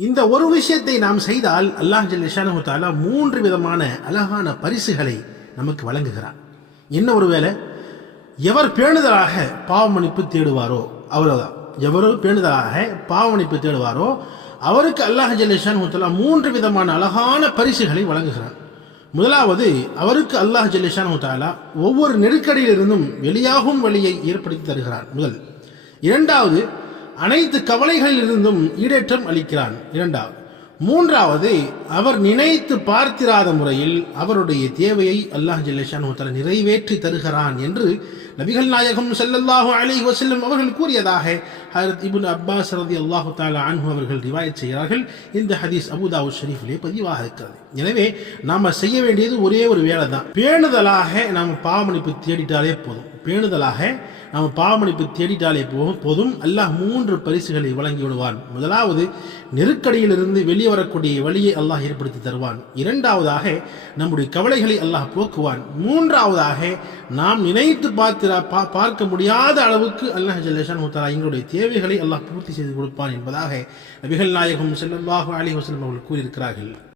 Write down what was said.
இந்த ஒரு விஷயத்தை நாம் செய்தால் அல்லாஹ் ஜல்லிஷானு தாலா மூன்று விதமான அழகான பரிசுகளை நமக்கு வழங்குகிறார் என்ன ஒருவேளை எவர் பேணுதலாக பாவமணிப்பு தேடுவாரோ அவ்வளோதான் எவரோ பேணுதலாக பாவமணிப்பு தேடுவாரோ அவருக்கு அல்லாஹ் ஜல்லிஷானு தாலா மூன்று விதமான அழகான பரிசுகளை வழங்குகிறார் முதலாவது அவருக்கு அல்லாஹ் ஜல்லிஷானு தாலா ஒவ்வொரு நெருக்கடியிலிருந்தும் வெளியாகும் வழியை ஏற்படுத்தி தருகிறார் முதல். இரண்டாவது அனைத்து கவலைகளிலிருந்தும் ஈடேற்றம் அளிக்கிறான். இரண்டாவது மூன்றாவது அவர் நினைத்து பார்த்திராத முறையில் அவருடைய தேவையை அல்லாஹ் ஜல்லேஷான் நிறைவேற்றி தருகிறான் என்று நபிகள் நாயகம் செல்லல்லாஹு அலி வசல்லம் அவர்கள் கூறியதாக ஹரத் இபுன் அப்பாஸ் ரலியல்லாஹு தாலா அன்ஹு அவர்கள் ரிவாயத் செய்கிறார்கள். இந்த ஹதீஸ் அபுதாவு ஷரீஃபிலே பதிவாக இருக்கிறது. எனவே நாம் செய்ய வேண்டியது ஒரே ஒரு வேலை தான் பேணுதலாக நாம் பாவமளிப்பு தேடிட்டாலே போதும். பேணுதலாக நாம் பாவமளிப்பு தேடிட்டாலே போதும் போதும். அல்லாஹ் மூன்று பரிசுகளை வழங்கி விடுவான். முதலாவது நெருக்கடியிலிருந்து வெளியே வரக்கூடிய வழியை அல்லாஹ் ஏற்படுத்தி தருவான். இரண்டாவதாக நம்முடைய கவலைகளை அல்லாஹ் போக்குவான். மூன்றாவதாக நாம் நினைத்து பார்த்திரா பா பார்க்க முடியாத அளவுக்கு அல்லாஹ் ஜல்லேஷன் முத்தாலா எங்களுடைய தேவைகளை அல்லாஹ் பூர்த்தி செய்து கொடுப்பான் என்பதாக நபிகள் நாயகம் ஸல்லல்லாஹு அலி வசலம் அவர்கள் கூறியிருக்கிறார்கள்.